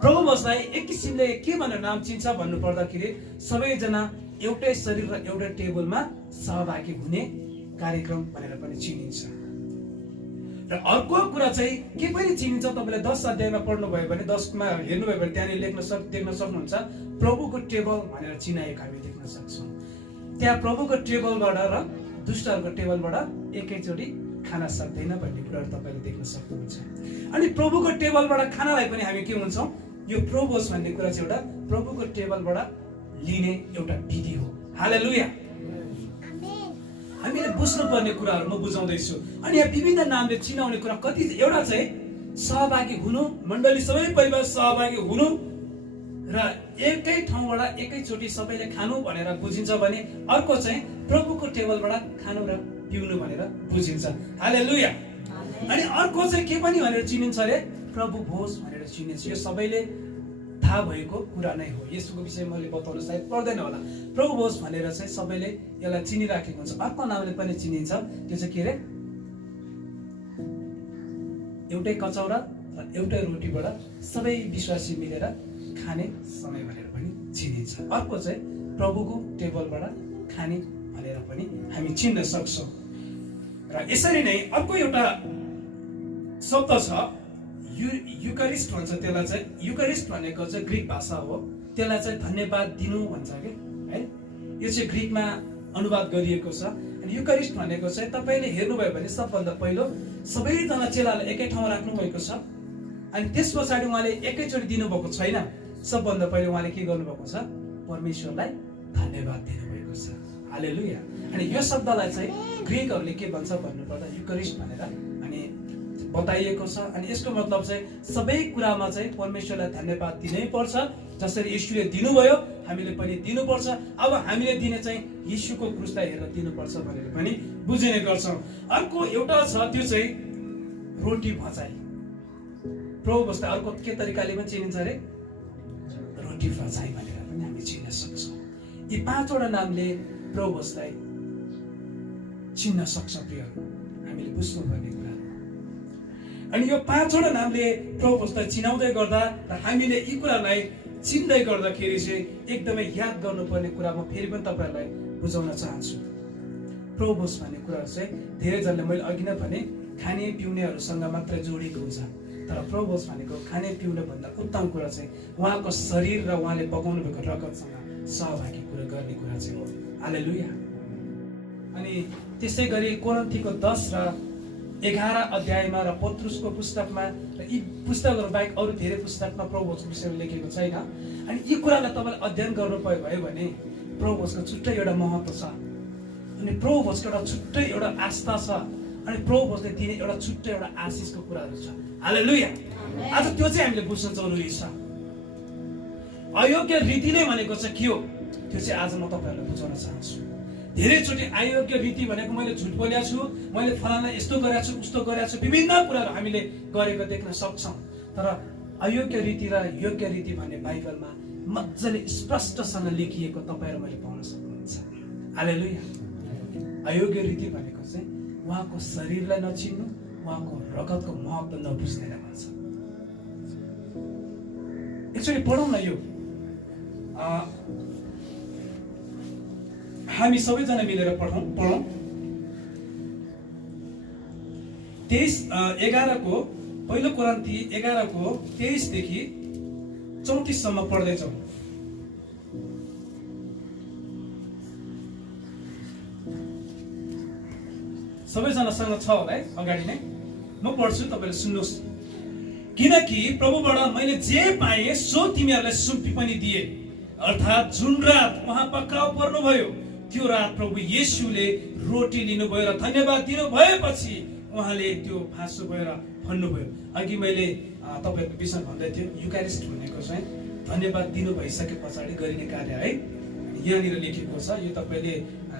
प्रभु बसलाई एक किसिमले के भनेर नाम चिन्छ भन्नु पर्दाखेरि सबैजना एउटै शरीर र एउटै टेबलमा सहभागी हुने कार्यक्रम भनेर पनि चिनिन्छ। र अर्को कुरा चाहिँ के पनि चिनिन्छ, तपाईँले 10 अध्यायमा पढ्नुभयो भने 10 मा हेर्नुभयो भने त्यहाँनिर देख्न सक्नुहुन्छ प्रभुको टेबल भनेर चिनाएको हामी देख्न सक्छौँ। त्यहाँ प्रभुको टेबलबाट र दुष्टहरूको टेबलबाट एकैचोटि खान सक्दैन भन्ने कुराहरू तपाईँले देख्न सक्नुहुन्छ। अनि प्रभुको टेबलबाट खानालाई पनि हामी के हुन्छौँ, यो प्रोभोस भन्ने कुरा चाहिँ एउटा प्रभुको टेबलबाट लिने एउटा विधि हो। हालेलुया। हामीले बुझ्नुपर्ने कुराहरू म बुझाउँदैछु। अनि यहाँ विभिन्न नामले चिनाउने कुरा कति, एउटा चाहिँ सहभागी हुनु, मण्डली सबै परिवार सहभागी हुनु र एकै ठाउँबाट एकैचोटि सबैले खानु भनेर बुझिन्छ भने अर्को चाहिँ प्रभुको टेबलबाट खानु र पिउनु भनेर बुझिन्छ। हालेलुया। अनि अर्को चाहिँ के पनि भनेर चिनिन्छ अरे, प्रभु भोज भनेर चिनिन्छ। यो सबैले थाहा भएको कुरा नै हो, यसको विषय मैले बताउन सायद पर्दैन होला। प्रभु भोज भनेर चाहिँ सबैले यसलाई चिनिराखेको हुन्छ। अर्को नामले पनि चिनिन्छ, त्यो चाहिँ के अरे, एउटै कचौरा र एउटै रोटीबाट सबै विश्वासी मिलेर खाने समय भनेर पनि चिनिन्छ। अर्को चाहिँ प्रभुको टेबलबाट खाने भनेर पनि हामी चिन्न सक्छौँ। र यसरी नै अर्को एउटा शब्द छ, युकरिस्ट भन्छ त्यसलाई चाहिँ। युकरिस्ट भनेको चाहिँ ग्रिक भाषा हो, त्यसलाई चाहिँ धन्यवाद दिनु भन्छ कि है। यो चाहिँ ग्रिकमा अनुवाद गरिएको छ। अनि युकरिस्ट भनेको चाहिँ तपाईँले हेर्नुभयो भने सबभन्दा पहिलो सबैजना चेलालाई एकै ठाउँ राख्नु भएको छ। अनि त्यस पछाडि उहाँले एकैचोटि दिनुभएको छैन, सबभन्दा पहिले उहाँले के गर्नुभएको छ, परमेश्वरलाई धन्यवाद दिनुभएको छ। हालेलुया। अनि यो शब्दलाई चाहिँ ग्रिकहरूले के भन्छ भन्नुपर्दा युकरिस्ट भनेर अनि बताइएको छ। अनि यसको मतलब चाहिँ सबै कुरामा चाहिँ परमेश्वरलाई धन्यवाद दिनै पर्छ। जसरी यीशुले दिनुभयो हामीले पनि दिनुपर्छ। अब हामीले दिने चाहिँ यीशुको क्रुसलाई हेरेर दिनुपर्छ भनेर पनि बुझिने गर्छौँ। अर्को एउटा छ, त्यो चाहिँ रोटी भचाइ। प्रभु भोजलाई अर्को के तरिकाले पनि चिनिन्छ अरे, रोटी भचाइ भनेर पनि हामी चिन्न सक्छौँ। यी 5वटा नामले प्रभु भोजलाई चिन्न सक्छ। प्रियहरू, हामीले बुझ्नुपर्ने कुरा। अनि यो 5वटा नामले प्रभु भोजलाई चिनाउँदै गर्दा र हामीले यी कुरालाई चिन्दै गर्दाखेरि चाहिँ एकदमै याद गर्नुपर्ने कुरा म फेरि पनि तपाईँहरूलाई बुझाउन चाहन्छु। प्रभु भोज भन्ने कुराहरू चाहिँ धेरैजनाले, मैले अघि नै भने, खाने पिउनेहरूसँग मात्र जोडिएको हुन्छ। तर प्रभु भोज भनेको खाने पिउने भन्दा उत्तम कुरा चाहिँ उहाँको शरीर र उहाँले पकाउनु भएको रगतसँग सहभागी कुरा गर्ने कुरा चाहिँ हो। हालेलुया। अनि त्यसै गरी कोरिन्थीको 10 र 11 अध्यायमा र पत्रुसको पुस्तकमा र यी पुस्तकहरू बाहेक अरू धेरै पुस्तकमा प्रभु भोजको विषयमा लेखेको छैन। अनि यी कुरालाई तपाईँले अध्ययन गर्नु भयो भने प्रभु भोजको छुट्टै एउटा महत्त्व छ। अनि प्रभु भोजको एउटा छुट्टै एउटा आस्था छ। अनि प्रभु भोजले दिने एउटा छुट्टै एउटा आशिषको कुराहरू छ। हालेलुया। आज त्यो चाहिँ हामीले बुझ्न जरुरी छ। अयोग्य रीतिले भनेको चाहिँ के हो, त्यो चाहिँ आज म तपाईँहरूलाई बुझाउन चाहन्छु। धेरैचोटि अयोग्य रीति भनेको मैले झुट बोलेको छु, मैले फलाना यस्तो गरेको छु, उस्तो गरेको छु, विभिन्न कुराहरू हामीले गरेको देख्न सक्छौँ। तर अयोग्य रीति र योग्य रीति भन्ने बाइबलमा मजाले स्पष्टसँग लेखिएको तपाईँहरू मैले पाउन सक्नुहुन्छ। हालेलुया। अयोग्य रीति भनेको चाहिँ उहाँको शरीरलाई नचिन्नु, उहाँको रगतको महत्त्व नबुझ्ने भन्छ। एकचोटि पढौँ न यो, हामी सबैजना मिलेर पढौँ। 11 को पहिलो कोरिन्थी 11 को 23 देखि 34 सम्म पढ्दैछौँ। सबैजनासँग छ होला है, अगाडि नै म पढ्छु, तपाईँले सुन्नुहोस्। किनकि प्रभुबाट मैले जे पाएँ सो तिमीहरूलाई सुम्पी पनि दिए, अर्थात् जुन रात उहाँ पक्राउ पर्नुभयो त्यो रात प्रभु येशूले रोटी लिनुभयो र धन्यवाद दिनु भएपछि उहाँले त्यो फाँसो भएर भन्नुभयो। अघि मैले तपाईँको विषय भन्दै थियो, युकारिस्ट भनेको चाहिँ धन्यवाद दिनु भइसके पछाडि गरिने कार्य है। यहाँनिर लेखेको छ, यो तपाईँले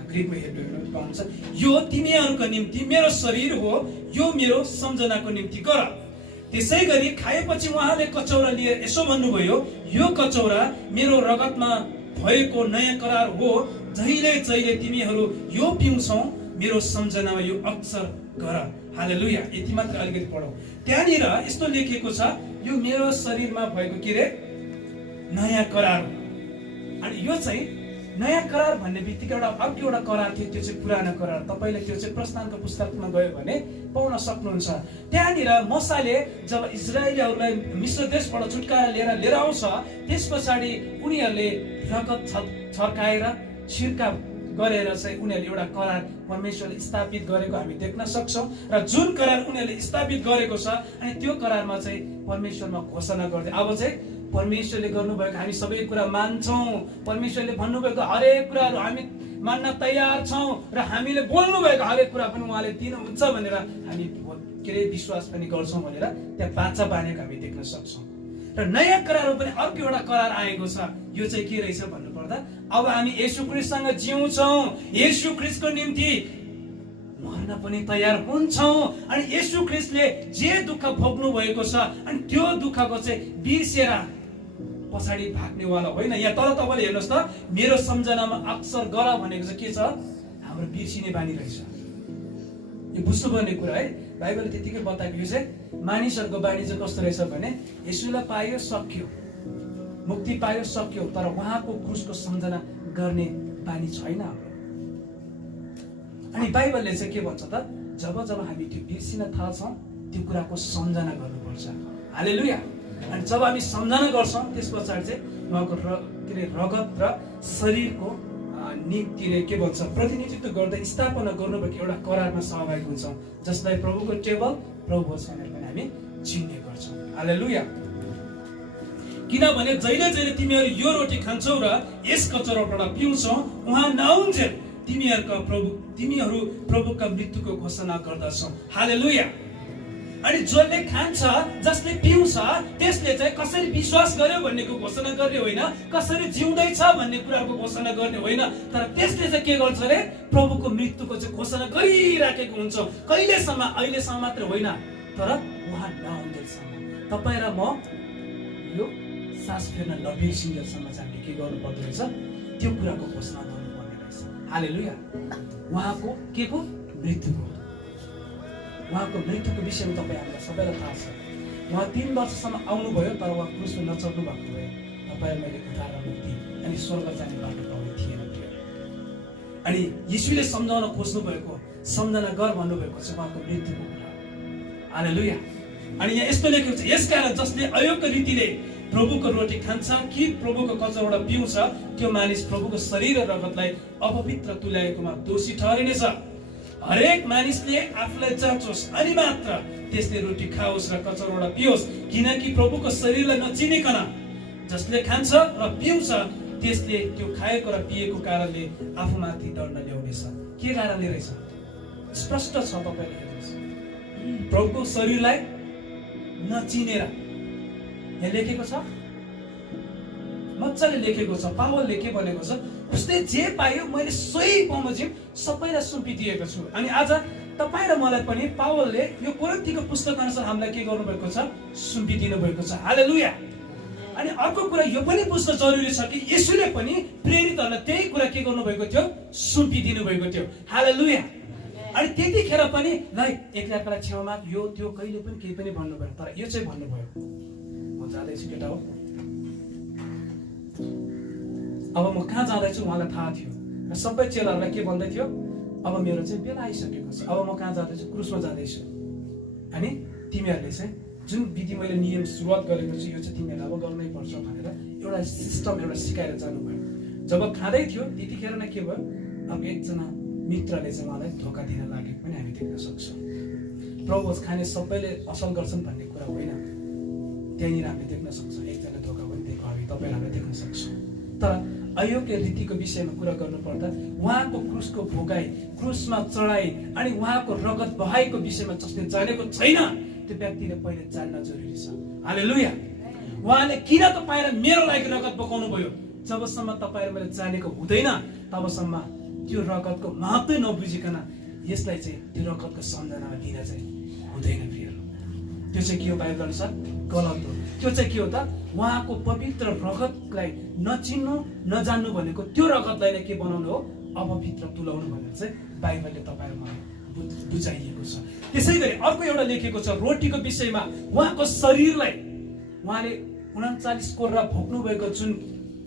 ग्रिकमा हेर्नु पाउनुहुन्छ। यो तिमीहरूको निम्ति मेरो शरीर हो, यो मेरो सम्झनाको निम्ति गर। त्यसै गरी खाएपछि उहाँले कचौरा लिएर यसो भन्नुभयो, यो कचौरा मेरो रगतमा भएको नयाँ करार हो, जहिले जहिले तिमीहरू यो पिउँछौ मेरो सम्झनामा यो अक्षर गर। हालेलुया। यति मात्र अलिकति पढौँ। त्यहाँनिर यस्तो लेखिएको छ, यो मेरो शरीरमा भएको के रे नयाँ करार हो। अनि यो चाहिँ नयाँ करार भन्ने बित्तिकै अर्को एउटा करार थियो, त्यो चाहिँ पुरानो करार। तपाईँले त्यो चाहिँ प्रस्थानको पुस्तकमा गयो भने पाउन सक्नुहुन्छ। त्यहाँनिर मूसाले जब इजरायलीहरूलाई मिश्र देशबाट छुटकारा लिएर आउँछ, त्यस पछाडि उनीहरूले रगत छर्काएर छिर्का गरेर चाहिँ उनीहरूले एउटा करार परमेश्वरले स्थापित गरेको हामी देख्न सक्छौँ। र जुन करार उनीहरूले स्थापित गरेको छ, अनि त्यो करारमा चाहिँ परमेश्वरमा घोषणा गर्दै अब चाहिँ परमेश्वरले गर्नुभएको हामी सबै कुरा मान्छौँ, परमेश्वरले भन्नुभएको हरेक कुराहरू हामी मान्न तयार छौँ, र हामीले बोल्नुभएको हरेक कुरा पनि उहाँले दिनुहुन्छ भनेर हामी के अरे विश्वास पनि गर्छौँ भनेर त्यहाँ बाचा बाँधेको हामी देख्न सक्छौँ। र नयाँ करारमा पनि अर्को एउटा करार आएको छ। यो चाहिँ के रहेछ भन्नुपर्दा, अब हामी येशू ख्रीष्टसँग जिउँछौँ, येशू ख्रीष्टको निम्ति मर्न पनि तयार हुन्छौँ। अनि येशू ख्रीष्टले जे दुःख भोग्नु भएको छ, अनि त्यो दुःखको चाहिँ बिर्सेर पछाडि भाग्नेवाला होइन। यहाँ तर तपाईँले हेर्नुहोस् त, मेरो सम्झनामा अक्षर गर भनेको चाहिँ के छ, हाम्रो बिर्सिने बानी रहेछ। यो बुझ्नुपर्ने कुरा है। बाइबलले त्यतिकै बताएको यो चाहिँ मानिसहरूको बानी चाहिँ कस्तो रहेछ भने, येशूलाई पायो सक्यो, मुक्ति पायो सक्यो, तर उहाँको क्रुसको सम्झना गर्ने बानी छैन हाम्रो। अनि बाइबलले चाहिँ के भन्छ त, जब जब हामी त्यो बिर्सिन थाल्छौँ त्यो कुराको सम्झना गर्नुपर्छ। हालेलुया। अनि जब हामी सम्झना गर्छौँ त्यस पछाडि चाहिँ उहाँको रगत र शरीरको के भन्छ प्रतिनिधित्व गर्दै स्थापना गर्नुभएको एउटा करारमा सहभागी हुन्छौँ, जसलाई प्रभुको टेबल प्रभु भोज भनेर पनि हामी चिन्ने गर्छौँ। हालेलुया। किनभने जहिले जहिले तिमीहरू यो रोटी खान्छौ र यस कचौराबाट पिउँछौ, उहाँ नआउन्जेल तिमीहरू प्रभुका मृत्युको घोषणा गर्दछौ। हालेलुया। अनि जसले खान्छ, जसले पिउँछ, त्यसले चाहिँ कसरी विश्वास गर्यो भन्नेको घोषणा गर्ने होइन, कसरी जिउँदैछ भन्ने कुराको घोषणा गर्ने होइन, तर त्यसले चाहिँ के गर्छ अरे, प्रभुको मृत्युको चाहिँ घोषणा गरिराखेको हुन्छ। कहिलेसम्म? अहिलेसम्म मात्र होइन, तर उहाँ नआउन्जेलसम्म। तपाईँ र म यो सास फेर्न नबिर्सिन्जेलसम्म चाहिँ हामीले के गर्नु पर्दो रहेछ, त्यो कुराको घोषणा गर्नुपर्ने रहेछ। हालेलुया। उहाँको के को मृत्युको, उहाँको मृत्युको विषयमा तपाईँ हामीलाई सबैलाई थाहा छ। उहाँ 3 वर्षसम्म आउनुभयो, तर उहाँ क्रुसमा नचढ्नु भएको भए तपाईँ मैले उद्धार र मुक्ति अनि स्वर्ग जाने बाटो पाउने थिएन। अनि यीशुले सम्झाउन खोज्नु भएको, सम्झना गर भन्नुभएको चाहिँ उहाँको मृत्युको कुरा। हालेलुया। अनि यहाँ यस्तो लेखेको छ, यसकारण जसले अयोग्य रीतिले प्रभुको रोटी खान्छ कि प्रभुको कचौराबाट पिउँछ, त्यो मानिस प्रभुको शरीर र रगतलाई अपवित्र तुल्याएकोमा दोषी ठहरिनेछ। हरेक मानिसले आफूलाई जाँचोस्, अनि मात्र त्यसले रोटी खाओस् र कचौराबाट पियोस्, किनकि प्रभुको शरीरलाई नचिनिकन जसले खान्छ र पिउँछ त्यसले त्यो खाएको र पिएको कारणले आफूमाथि दण्ड ल्याउनेछ। के कारणले रहेछ? स्पष्ट छ, तपाईँले हेर्नुहोस्। प्रभुको शरीरलाई नचिनेर यहाँ लेखेको छ, मजाले लेखेको छ। पावलले के भनेको छ, उसले जे पायो मैले सोही बमोजिम सबैलाई सुम्पिदिएको छु। अनि आज तपाईँ र मलाई पनि पावलले यो कोरिन्थीको पुस्तक अनुसार हामीलाई के गर्नुभएको छ, सुम्पिदिनु भएको छ। हालेलुया। अनि अर्को कुरा यो पनि बुझ्न जरुरी छ कि येशूले पनि प्रेरितहरूलाई त्यही कुरा के गर्नुभएको थियो, सुम्पिदिनु भएको थियो। हालेलुया। अनि त्यतिखेर पनि ल एकअर्कालाई छेउमा यो त्यो कहिले पनि केही पनि भन्नुभयो, तर यो चाहिँ भन्नुभयो, म जाँदैछु केटा हो, अब म कहाँ जाँदैछु उहाँलाई थाहा थियो। र सबै चेलाहरूलाई के भन्दै थियो, अब मेरो चाहिँ बेला आइसकेको छ, अब म कहाँ जाँदैछु, क्रुसमा जाँदैछु। अनि तिमीहरूले चाहिँ जुन विधि मैले नियम सुरुवात गरेको छु, यो चाहिँ तिमीहरूले अब गर्नै पर्छ भनेर एउटा सिस्टम एउटा सिकाएर जानुभयो। जब खाँदै थियो त्यतिखेर नै के भयो, अब एकजना मित्रले चाहिँ उहाँलाई धोका दिन लागेको पनि हामी देख्न सक्छौँ। प्रभु खाने सबैले असल गर्छन् भन्ने कुरा होइन, त्यहाँनिर हामीले देख्न सक्छौँ एकजना धोका पनि दिएको हामी तपाईँहरूले देख्न सक्छौँ। तर अयोग्य रीतिको विषयमा कुरा गर्नुपर्दा उहाँको क्रुसको भोगाई, क्रुसमा चढाई अनि उहाँको रगत बहाएको विषयमा जसले जानेको छैन त्यो व्यक्तिले पहिले जान्न जरुरी छ। हालेलुया। उहाँले किन तपाईँ र मेरो लागि रगत बगाउनु भयो, जबसम्म तपाईँ र मैले जानेको हुँदैन तबसम्म त्यो रगतको महत्त्व नबुझिकन यसलाई चाहिँ त्यो रगतको सम्झनामा दिन चाहिँ हुँदैन। फेरि त्यो चाहिँ के हो, बाइबल अनुसार गलत हो। त्यो चाहिँ के हो त, उहाँको पवित्र रगतलाई नचिन्नु नजान्नु भनेको त्यो रगतलाई नै के बनाउनु हो, अपवित्र तुल्याउनु भनेर चाहिँ बाइबलले तपाईँ र मलाई बुझाइएको छ। त्यसै गरी अर्को एउटा लेखेको छ रोटीको विषयमा, उहाँको शरीरलाई उहाँले 39 कोर्रा भोग्नु भएको जुन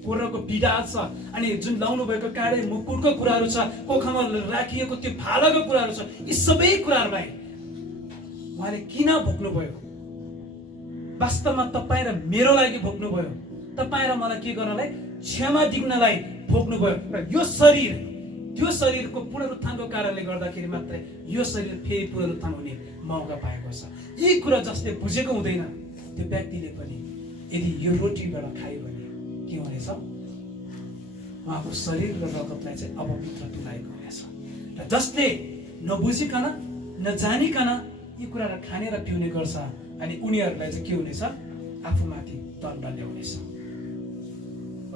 कोर्राको पीडा छ अनि जुन लाउनु भएको काँडे मुकुटको कुराहरू छ, कोखामा राखिएको त्यो भालाको कुराहरू छ, यी सबै कुराहरूलाई उहाँले किन भोग्नुभयो? वास्तवमा तपाईँ र मेरो लागि भोग्नुभयो, तपाईँ र मलाई के गर्नलाई? क्षमा दिनलाई भोग्नुभयो। र यो शरीर, त्यो शरीरको पुनरुत्थानको कारणले गर्दाखेरि मात्रै यो शरीर फेरि पुनरुत्थान हुने मौका पाएको छ। यी कुरा जसले बुझेको हुँदैन त्यो व्यक्तिले पनि यदि यो रोटीबाट खायो भने के हुनेछ? उहाँको शरीर र रगतलाई चाहिँ अपवित्र तुल्याएको हुनेछ। र जसले नबुझिकन नजानिकन यी कुराहरू खाने र पिउने गर्छ अनि उनीहरूलाई चाहिँ के हुनेछ? आफूमाथि दण्ड ल्याउनेछ।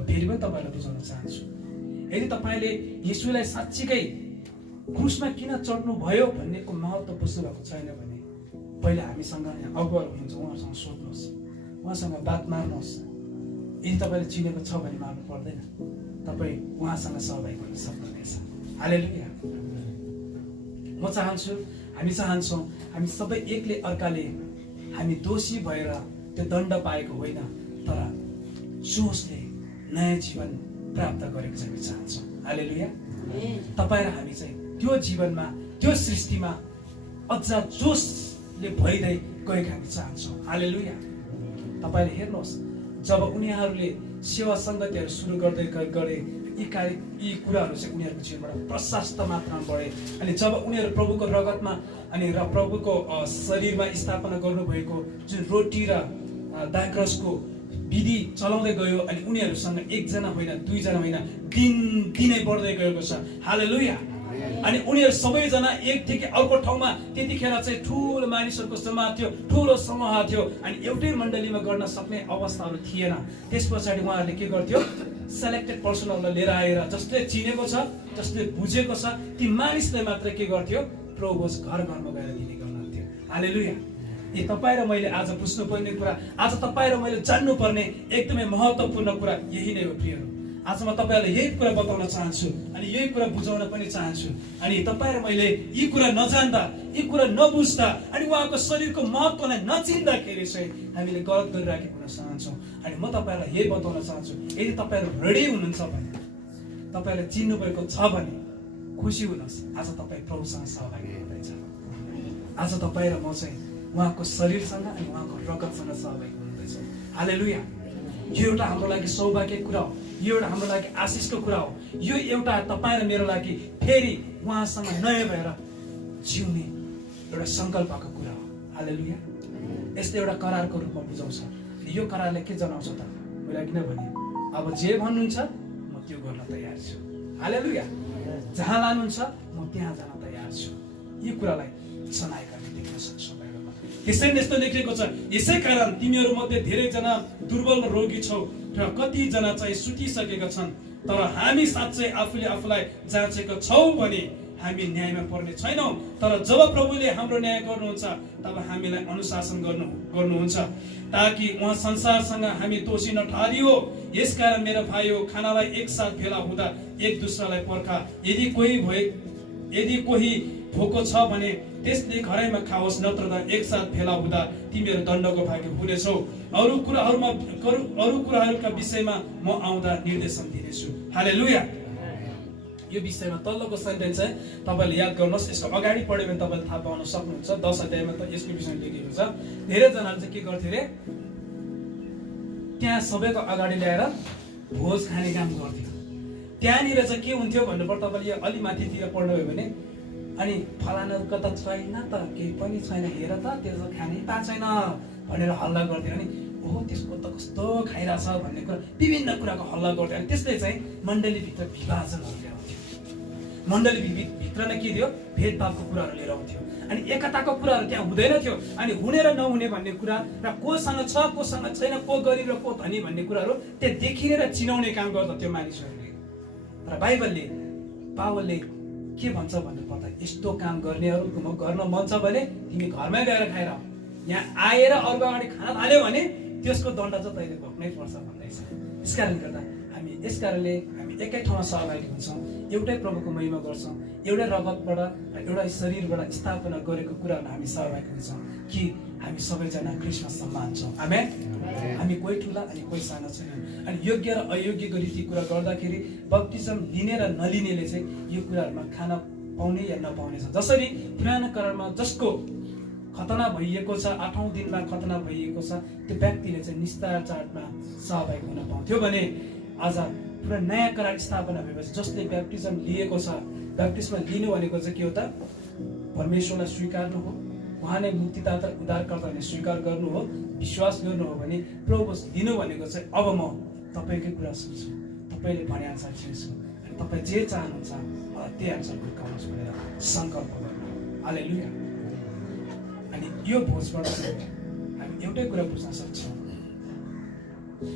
फेरि पनि तपाईँलाई बुझाउन चाहन्छु, यदि तपाईँले येशूलाई साँच्चीकै क्रुसमा किन चढ्नु भयो भन्नेको महत्त्व बुझ्नु भएको छैन भने पहिला हामीसँग यहाँ अगुवा हुनुहुन्छ, उहाँसँग सोध्नुहोस्, उहाँसँग बात मार्नुहोस्। यदि तपाईँले चिनेको छ भने मार्नु पर्दैन, तपाईँ उहाँसँग सहभागी हुन सक्नुहुनेछ। हालेलुया। म चाहन्छु, हामी चाहन्छौँ हामी सबै एकले अर्काले हामी दोषी भएर त्यो दण्ड पाएको होइन, तर जोसले नयाँ जीवन प्राप्त गरेको चाहिँ हामी चाहन्छौँ। हालेलुया। तपाईँ र हामी चाहिँ त्यो जीवनमा, त्यो सृष्टिमा अझ जोसले भइदै गएको हामी चाहन्छौँ। हालेलुया। तपाईँले हेर्नुहोस्, जब उनीहरूले सेवा सङ्गतिहरू सुरु गर्दै गरे यी कुराहरू चाहिँ उनीहरूको जीवनबाट प्रशस्त मात्रामा बढे। अनि जब उनीहरू प्रभुको रगतमा अनि र प्रभुको शरीरमा स्थापना गर्नुभएको जुन रोटी र दाखरसको विधि चलाउँदै गयो अनि उनीहरूसँग एकजना होइन, दुईजना होइन, दिनै बढ्दै गएको छ। हालेलुया। अनि उनीहरू सबैजना एकदेखि अर्को ठाउँमा त्यतिखेर चाहिँ ठुलो मानिसहरूको जम्मा थियो, ठुलो समूह थियो अनि एउटै मण्डलीमा गर्न सक्ने अवस्थाहरू थिएन। त्यस पछाडि उहाँहरूले के गर्थ्यो? सेलेक्टेड पर्सनहरूलाई लिएर आएर जसले चिनेको छ, जसले बुझेको छ, ती मानिसले मात्र के गर्थ्यो? प्रभुको घर घरमा गएर दिने गर्नुहुन्थ्यो। हालेलुया। यी तपाईँ र मैले आज बुझ्नुपर्ने कुरा, आज तपाईँ र मैले जान्नुपर्ने एकदमै महत्त्वपूर्ण कुरा यही नै हो प्रियहरू। आज म तपाईँहरूलाई यही कुरा बताउन चाहन्छु अनि यही कुरा बुझाउन पनि चाहन्छु। अनि तपाईँ र मैले यी कुरा नजान्दा, यी कुरा नबुझ्दा अनि उहाँको शरीरको महत्त्वलाई नचिन्दाखेरि चाहिँ हामीले गलत गरिराखेको हुन चाहन्छौँ। अनि म तपाईँहरूलाई यही बताउन चाहन्छु, यदि तपाईँहरू रेडी हुनुहुन्छ भने, तपाईँलाई चिन्नुभएको छ भने खुसी हुनुहोस्, आज तपाईँ प्रभुसँग सहभागी हुँदैछ। आज तपाईँ र म चाहिँ उहाँको शरीरसँग अनि उहाँको रगतसँग सहभागी हुनुहुँदैछ। हालेलुया। यो एउटा हाम्रो लागि सौभाग्यको कुरा हो, यो एउटा हाम्रो लागि आशिषको कुरा हो, यो एउटा तपाईँ र मेरो लागि फेरि उहाँसँग नयाँ भएर जिउने एउटा सङ्कल्पको कुरा हो। हालेलुया। यसले एउटा करारको रूपमा बुझाउँछ। यो करारले के जनाउँछ त? मैले किनभने अब जे भन्नुहुन्छ म त्यो गर्न तयार छु। हालेलुया। जहाँ लानुहुन्छ म त्यहाँ जान तयार छु। यो कुरालाई जनाएका हामी देख्न सक्छौँ। त्यसैले यस्तो लेखिएको छ, यसै कारण तिमीहरू मध्ये धेरैजना दुर्बल र रोगी छौ र कतिजना चाहिँ सुतिसकेका छन्, तर हामी साँच्चै आफूले आफूलाई जाँचेको छौँ भने हामी न्यायमा पर्ने छैनौँ। तर जब प्रभुले हाम्रो न्याय गर्नुहुन्छ तब हामीलाई अनुशासन गर्नुहुन्छ ताकि उहाँ संसारसँग हामी दोषी नठहरियो। यसकारण मेरा भाइयो, खानालाई एकसाथ भेला हुँदा एक दुस्रालाई पर्खा। यदि कोही भोको छ भने त्यसले घरैमा खाओस्, नत्र त एकसाथ भेला हुँदा तिमीहरू दण्डको भागी हुनेछौ। अरू कुराहरूका विषयमा म आउँदा निर्देशन दिनेछु। हालेलुया। यो विषयमा तल्लोको सेन्टेन्स चाहिँ तपाईँले याद गर्नुहोस्। यसको अगाडि पढ्यो भने तपाईँले थाहा पाउन सक्नुहुन्छ। 10 अध्यायमा त यसको विषयमा लेखिएको छ। धेरैजनाले चाहिँ के गर्थे अरे, त्यहाँ सबैको अगाडि ल्याएर भोज खाने काम गर्थ्यो। त्यहाँनिर चाहिँ के हुन्थ्यो भन्नुपर्दा तपाईँले अलि माथितिर पढ्नुभयो भने अनि फलानुको त छैन त, केही पनि छैन, हेर त त्यो खानै पाएको छैन भनेर हल्ला गर्थ्यो। अनि ओहो त्यसको त कस्तो खाइरहेछ भन्ने कुरा, विभिन्न कुराको हल्ला गर्थ्यो। अनि त्यसले चाहिँ मण्डलीभित्र विभाजनहरू लिएर आउँथ्यो। मण्डलीभित्र नै के थियो? भेदभावको कुराहरू लिएर आउँथ्यो। अनि एकताको कुराहरू त्यहाँ हुँदैन थियो। अनि हुने र नहुने भन्ने कुरा र कोसँग छ कोसँग छैन, को गरिब र को धनी भन्ने कुराहरू त्यहाँ देखिने र चिनाउने काम गर्दथ्यो मानिसहरूले। र पावलले के भन्छ भन्नु पर्दा, यस्तो काम गर्नेहरूको गर्न मन छ भने तिमी घरमै गएर खाएर यहाँ आएर अर्को अगाडि खाना थाल्यो भने त्यसको दण्ड चाहिँ तैँले भोग्नै पर्छ भन्दैछ। यसकारणले हामी एकै ठाउँमा सहभागी हुन्छौँ, एउटै प्रभुको महिमा गर्छौँ, एउटै रगतबाट र एउटै शरीरबाट स्थापना गरेको कुरामा हामी सहभागी हुन्छौँ कि हामी सबैजना क्रिसमसमा मान्छौँ। आमेन। हामी कोही ठुला अनि कोही सानो छैनौँ। अनि योग्य र अयोग्य गरी ती कुरा गर्दाखेरि बप्तिजम लिने र नलिनेले चाहिँ यो कुराहरूमा खान पाउने या नपाउने छ। जसरी पुरानो करारमा जसको खतना भइएको छ, 8औं दिनमा खतना भइएको छ, त्यो व्यक्तिले चाहिँ निस्तार चाडमा सहभागी हुन पाउँथ्यो भने आज पुरा नयाँ करार स्थापना भएपछि जसले ब्याप्टिजम लिएको छ, ब्याप्टिजममा लिनु भनेको चाहिँ के हो त? परमेश्वरलाई स्वीकार्नु हो, उहाँ नै मुक्तिदाता उद्धारकर्ता भने स्वीकार गर्नु हो, विश्वास गर्नु हो भने प्रभु लिनु भनेको चाहिँ अब म तपाईँकै कुरा सुन्छु, तपाईँले भने अनुसार चिन्छु अनि तपाईँ जे चाहनुहुन्छ मलाई त्यही अनुसार हुर्काउनुहोस् भनेर सङ्कल्प गर्नु। हालेलुया। अनि यो भोजबाट चाहिँ हामी एउटै कुरा बुझ्न सक्छौँ,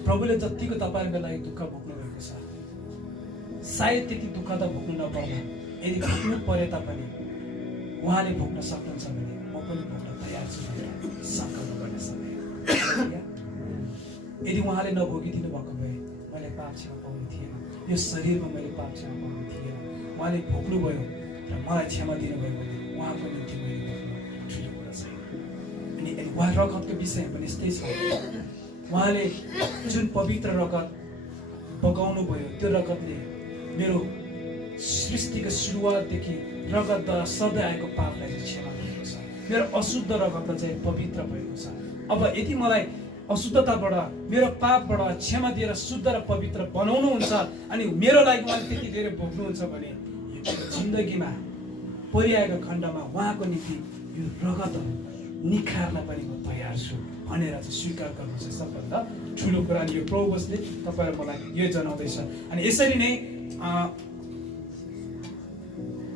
प्रभुले जतिको तपाईँहरूको लागि दुःख भोग्नु भएको छ, सायद त्यति दुःख त भोग्नु नपर्ला, यदि भोग्नु परे तापनि उहाँले भोग्न सक्नुहुन्छ भने म पनि भोग्न तयार छु भनेर सङ्कल्प गर्ने समय। यदि उहाँले नभोगिदिनु भएको भए मैले पाप क्षमा पाउनु थिएन, यो शरीरमा मैले पाप क्षमा पाउनु थिएन। उहाँले भोग्नुभयो र मलाई क्षमा दिनुभयो भने उहाँको निम्ति मैले भोग्नु ठुलो कुरा छ। अनि उहाँ रगतको विषय पनि यस्तै छ। उहाँले जुन पवित्र रगत बगाउनु भयो, त्यो रगतले मेरो सृष्टिको सुरुवातदेखि रगतद्वारा सधैँ आएको पापलाई चाहिँ क्षमा गरेको छ। मेरो अशुद्ध रगतलाई चाहिँ पवित्र भएको छ। अब यदि मलाई अशुद्धताबाट, मेरो पापबाट क्षमा दिएर शुद्ध र पवित्र बनाउनुहुन्छ अनि मेरो लागि उहाँले त्यति धेरै भोग्नुहुन्छ भने यो जिन्दगीमा परिआएको खण्डमा उहाँको निम्ति यो रगत निखार्न पनि म तयार छु भनेर चाहिँ स्वीकार गर्नु चाहिँ सबभन्दा ठुलो कुरा। यो प्रभुले तपाईँ र मलाई यो जनाउँदैछ। अनि यसरी नै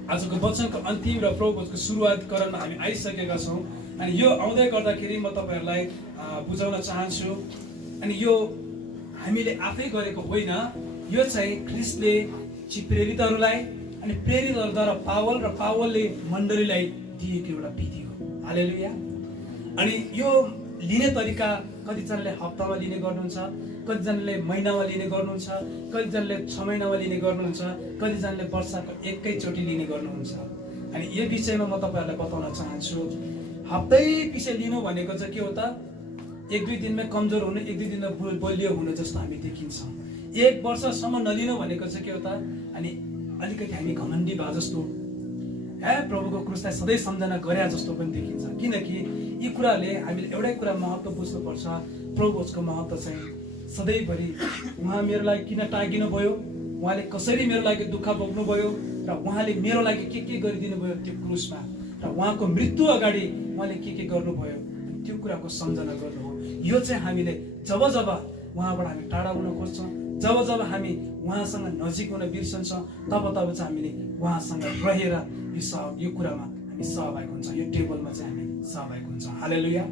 आजको वचनको अन्तिम र प्रभुको सुरुवात गराउन हामी आइसकेका छौँ। अनि यो आउँदै गर्दाखेरि म तपाईँहरूलाई बुझाउन चाहन्छु, अनि यो हामीले आफै गरेको होइन, यो चाहिँ ख्रिस्टले प्रेरितहरूलाई अनि प्रेरितहरूद्वारा पावल र पावलले मण्डलीलाई दिएको एउटा विधि हो। हालेलुया। अनि यो लिने तरिका कतिजनाले हप्तामा लिने गर्नुहुन्छ, कतिजनाले महिनामा लिने गर्नुहुन्छ, कतिजनाले 6 महिनामा लिने गर्नुहुन्छ, कतिजनाले वर्षको एकैचोटि लिने गर्नुहुन्छ। अनि यो विषयमा म तपाईँहरूलाई बताउन चाहन्छु। हप्तै पछि लिनु भनेको चाहिँ के हो त? 1-2 दिनमै कमजोर हुनु, 1-2 दिनमा बलियो हुनु जस्तो हामी देखिन्छौँ। 1 वर्षसम्म नलिनु भनेको चाहिँ के हो त? अनि अलिकति हामी घमण्डी भए जस्तो, प्रभुको क्रुसलाई सधैँ सम्झना गरे जस्तो पनि देखिन्छ। किनकि यी कुराले हामीले एउटै कुरा महत्त्व बुझ्नुपर्छ। प्रभुको महत्त्व चाहिँ सधैँभरि उहाँ मेरो लागि किन टागिनु भयो, उहाँले कसरी मेरो लागि दुःख भोग्नुभयो र उहाँले मेरो लागि के गरिदिनु भयो त्यो क्रुसमा, र उहाँको मृत्यु अगाडि उहाँले के गर्नुभयो त्यो कुराको सम्झना गर्नु हो। यो चाहिँ हामीले जब जब उहाँबाट हामी टाढा हुन खोज्छौँ, जब जब हामी उहाँसँग नजिक हुन बिर्सन्छौँ, तब चाहिँ हामीले उहाँसँग रहेर यो कुरामा हामी सहभागी हुन्छौँ, यो टेबलमा चाहिँ हामी सहभागी हुन्छौँ। हालेलुया।